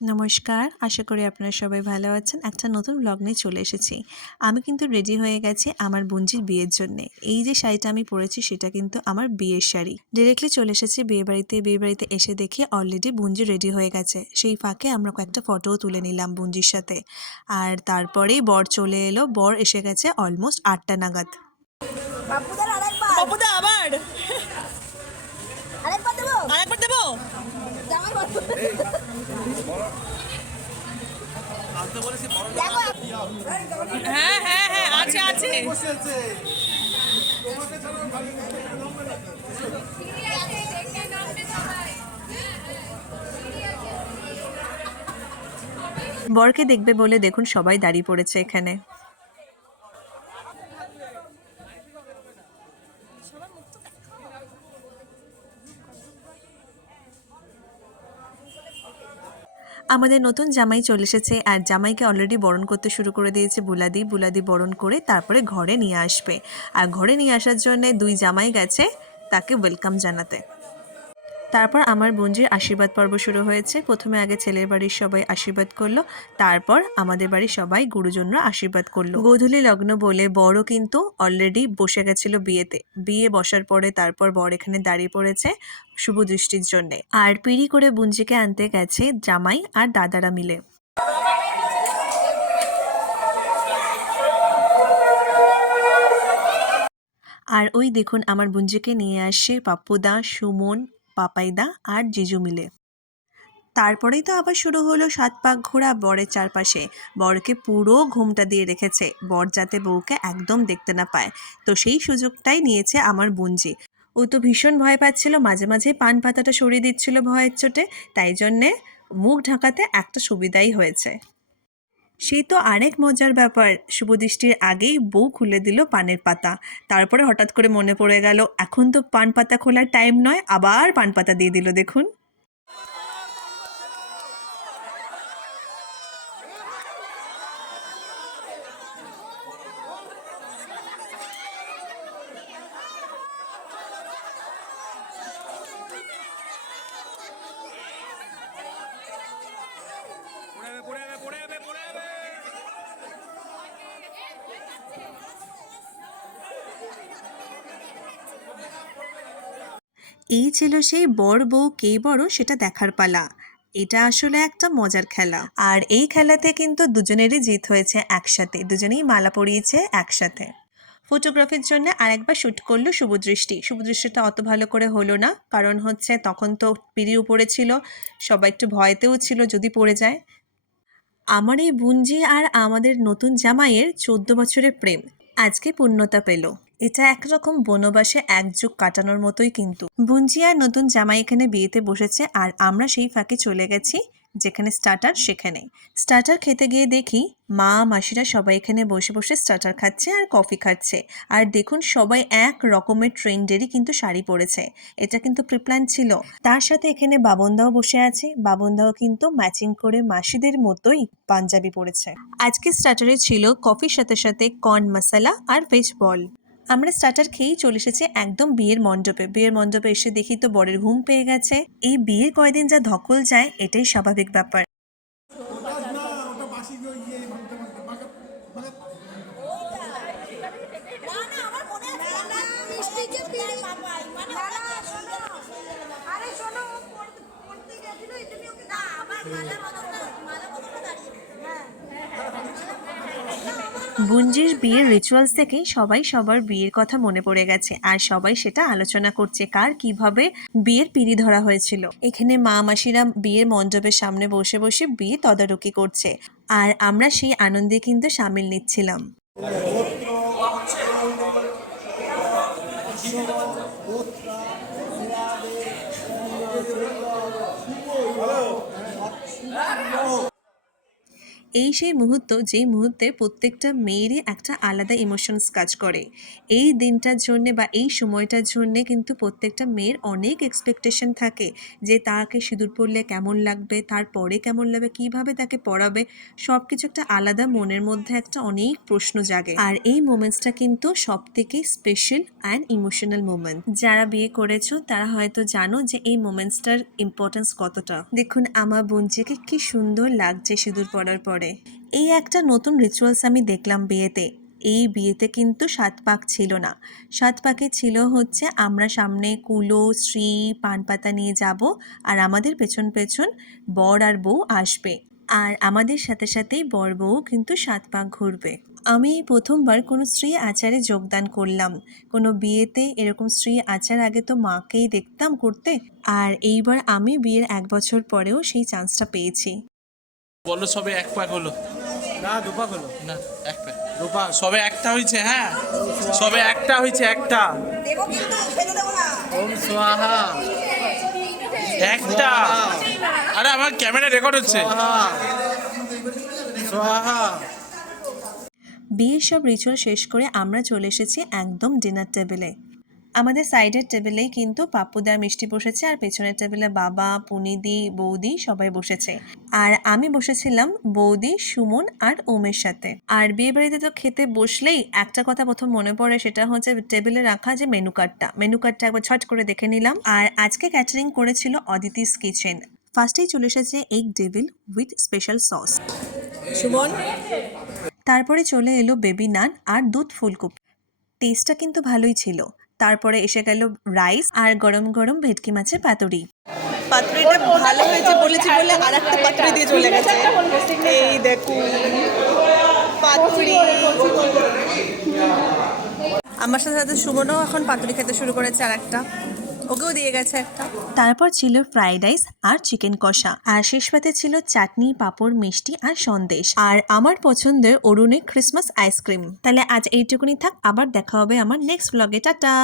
নমস্কার, আশা করি আপনারা সবাই ভালো আছেন। একটা নতুন ব্লগ নিয়ে চলে এসেছি। আমি কিন্তু রেডি হয়ে গেছি আমার বোনঝির বিয়ের জন্যে। এই যে শাড়িটা আমি পরেছি সেটা কিন্তু আমার বিয়ের শাড়ি। ডিরেক্টলি চলে এসেছি বিয়েবাড়িতে। বিয়েবাড়িতে এসে দেখি অলরেডি বোনঝি রেডি হয়ে গেছে। সেই ফাঁকে আমরা কয়েকটা ফটোও তুলে নিলাম বোনঝির সাথে। আর তারপরেই বর চলে এলো। বর এসে গেছে অলমোস্ট ৮টা নাগাদ। বাপুদা আবার আরেকবার দেবো হ্যাঁ হ্যাঁ হ্যাঁ আছে আছে বরকে দেখবে বলে দেখুন সবাই দাঁড়িয়ে পড়েছে এখানে। আমাদের নতুন জামাই চলে এসেছে আর জামাইকে অলরেডি বরণ করতে শুরু করে দিয়েছে বুলাদি। বুলাদি বরণ করে তারপরে ঘরে নিয়ে আসবে। আর ঘরে নিয়ে আসার জন্য দুই জামাই গেছে তাকে ওয়েলকাম জানাতে। তারপর আমার বোনজির আশীর্বাদ পর্ব শুরু হয়েছে। প্রথমে আগে ছেলের বাড়ির সবাই আশীর্বাদ করলো, তারপর আমাদের বাড়ির সবাই গুরুজনরা আশীর্বাদ করলো। গোধূলি লগ্ন বলে বড় কিন্তু অলরেডি বসে গেছিল বিয়েতে। বিয়ে বসার পরে তারপর বর এখানে দাঁড়িয়ে পড়েছে শুভ দৃষ্টির জন্যে। আর পিড়ি করে বুঞ্জিকে আনতে গেছে জামাই আর দাদারা মিলে। আর ওই দেখুন আমার বুঞ্জিকে নিয়ে আসে পাপ্পুদা, সুমন, পাপাইদা আর জিজু মিলে। তারপরেই তো আবার শুরু হলো ৭ পাক ঘোরা বরের চারপাশে। বরকে পুরো ঘুমটা দিয়ে রেখেছে, বর যাতে বউকে একদম দেখতে না পায়। তো সেই সুযোগটাই নিয়েছে আমার বুনজি। ও তো ভীষণ ভয় পাচ্ছিল, মাঝে মাঝে পান পাতাটা সরিয়ে দিচ্ছিল ভয়ের চোটে। তাই জন্যে মুখ ঢাকাতে একটা সুবিধাই হয়েছে। সেই তো আরেক মজার ব্যাপার, শুভদৃষ্টির আগেই বউ খুলে দিল পানের পাতা। তারপরে হঠাৎ করে মনে পড়ে গেল এখন তো পান পাতা খোলার টাইম নয়, আবার পান পাতা দিয়ে দিল দেখুন। এই ছিল সেই বর বউ কে বড় সেটা দেখার পালা। এটা আসলে একটা মজার খেলা। আর এই খেলাতে কিন্তু দুজনেরই জিত হয়েছে একসাথে, দুজনেই মালা পরিয়েছে একসাথে। ফটোগ্রাফির জন্য আরেকবার শ্যুট করলো শুভদৃষ্টি। শুভদৃষ্টিটা অত ভালো করে হলো না, কারণ হচ্ছে তখন তো পিঁড়ির উপরে ছিল, সবাই একটু ভয়তেও ছিল যদি পড়ে যায়। আমার এই বুঞ্জি আর আমাদের নতুন জামাইয়ের ১৪ বছরের প্রেম আজকে পূর্ণতা পেল। এটা একরকম বনবাসে এক যুগ কাটানোর মতোই কিন্তু। বুঞ্জি আর নতুন জামাই এখানে বিয়েতে বসেছে আর আমরা সেই ফাঁকে চলে গেছি যেখানে স্টার্টার সেখানে। স্টার্টার খেতে গিয়ে দেখি মা মাসিরা সবাই এখানে বসে বসে স্টার্টার খাচ্ছে আর কফি খাচ্ছে। আর দেখুন সবাই এক রকমের ট্রেন্ডেরই কিন্তু শাড়ি পরেছে। এটা কিন্তু প্রিপ্ল্যান ছিল। তার সাথে এখানে বাবনদাও বসে আছে, বাবনদাও কিন্তু ম্যাচিং করে মাসিদের মতোই পাঞ্জাবি পরেছে। আজকে স্টার্টারে ছিল কফির সাথে সাথে কর্ন মশলা আর ভেজ বল। আমরা স্টার্টার খেয়েই চলে এসেছি একদম বিয়ের মণ্ডপে। বিয়ের মণ্ডপে এসে দেখি তো বরের ঘুম পেয়ে গেছে। এই বিয়ের কয়দিন যা ধকল যায় এটাই স্বাভাবিক ব্যাপার। বুঞ্জির বিয়ের রিচুয়ালস থেকেই সবাই সবার বিয়ের কথা মনে পড়ে গেছে আর সবাই সেটা আলোচনা করছে কার কিভাবে বিয়ের পিঁড়ি ধরা হয়েছিল। এখানে মা মাসিরা বিয়ের মণ্ডপের সামনে বসে বসে বিয়ে তদারকি করছে আর আমরা সেই আনন্দে কিন্তু সামিল নিচ্ছিলাম। এই সেই মুহূর্ত যেই মুহূর্তে প্রত্যেকটা মেয়েরই একটা আলাদা ইমোশনস কাজ করে। এই দিনটার জন্যে বা এই সময়টার জন্যে কিন্তু প্রত্যেকটা মেয়ের অনেক এক্সপেকটেশন থাকে যে তাকে সিঁদুর পরলে কেমন লাগবে, তারপরে কেমন লাগবে, কিভাবে তাকে পরাবে, সব কিছু একটা আলাদা মনের মধ্যে একটা অনেক প্রশ্ন জাগে। আর এই মোমেন্টসটা কিন্তু সব থেকে স্পেশাল অ্যান্ড ইমোশনাল মোমেন্ট। যারা বিয়ে করেছো তারা হয়তো জানো যে এই মোমেন্টসটার ইম্পর্টেন্স কতটা। দেখুন আমার বোনজিকে কি সুন্দর লাগছে সিঁদুর পরার পরে। এই একটা নতুন রিচুয়ালস আমি দেখলাম বিয়েতে। এই বিয়েতে কিন্তু ৭ পাক ছিল না। ৭ পাকে ছিল হচ্ছে আমরা সামনে কুলো, শ্রী, পান পাতা নিয়ে যাব আর আমাদের পেছন পেছন বর আর বউ আসবে। আর আমাদের সাথে সাথেই বর বউ কিন্তু ৭ পাক ঘুরবে। আমি এই প্রথমবার কোনো স্ত্রী আচারে যোগদান করলাম। কোনো বিয়েতে এরকম স্ত্রী আচার আগে তো মাকেই দেখতাম করতে, আর এইবার আমি বিয়ের ১ বছর পরেও সেই চান্সটা পেয়েছি। বলো সবে এক পাক হলো না দুপাক হলো না এক পাক দুপাক সবে একটা হয়েছে। হ্যাঁ সবে একটা হয়েছে, একটা ওম স্বাহা একটা। আরে আমার ক্যামেরা রেকর্ড হচ্ছে। স্বাহা স্বাহা। বিয়ের সব রিচুয়াল শেষ করে আমরা চলে এসেছি একদম ডিনার টেবিলে। আমাদের সাইডের টেবিলেই কিন্তু পাপ্পুদার মিষ্টি বসেছে আর পেছনের টেবিলে বাবা, পুনিদি, বৌদি সবাই বসেছে। আর আমি বসেছিলাম বৌদি, সুমন আর ওমের সাথে। আর বিয়ে বাড়িতে তো খেতে বসলেই একটা কথা প্রথম মনে পড়ে, সেটা হচ্ছে টেবিলে রাখা যে মেনু কার্ডটা একবার ছট করে দেখে নিলাম। আর আজকে ক্যাটারিং করেছিল অদিতিস কিচেন। ফার্স্টেই চলে এসেছে egg devil with special sauce. Suman তারপরে চলে এলো বেবি নান আর দুধ ফুলকপি। টেস্টটা কিন্তু ভালোই ছিল। তারপরে এসে গেল রাইস আর গরম গরম ভেটকি মাছের পাতুরি। পাতুরিটা ভালো হয়েছে বলেছি বলে আর একটা পাতুরি দিয়ে চলে গেছে। এই দেখুন পাতুরি। আমার সাথে সাথে সুমনও এখন পাতুরি খেতে শুরু করেছে, আর একটা ওকেও দিয়ে গেছে একটা। তারপর ছিল ফ্রাইড রাইস আর চিকেন কষা, আর শেষ পাতে ছিল চাটনি, পাঁপড়, মিষ্টি আর সন্দেশ, আর আমার পছন্দের অরুণের ক্রিসমাস আইসক্রিম। তাহলে আজ এইটুকুনি থাক, আবার দেখা হবে আমার নেক্সট ব্লগে। টাটা।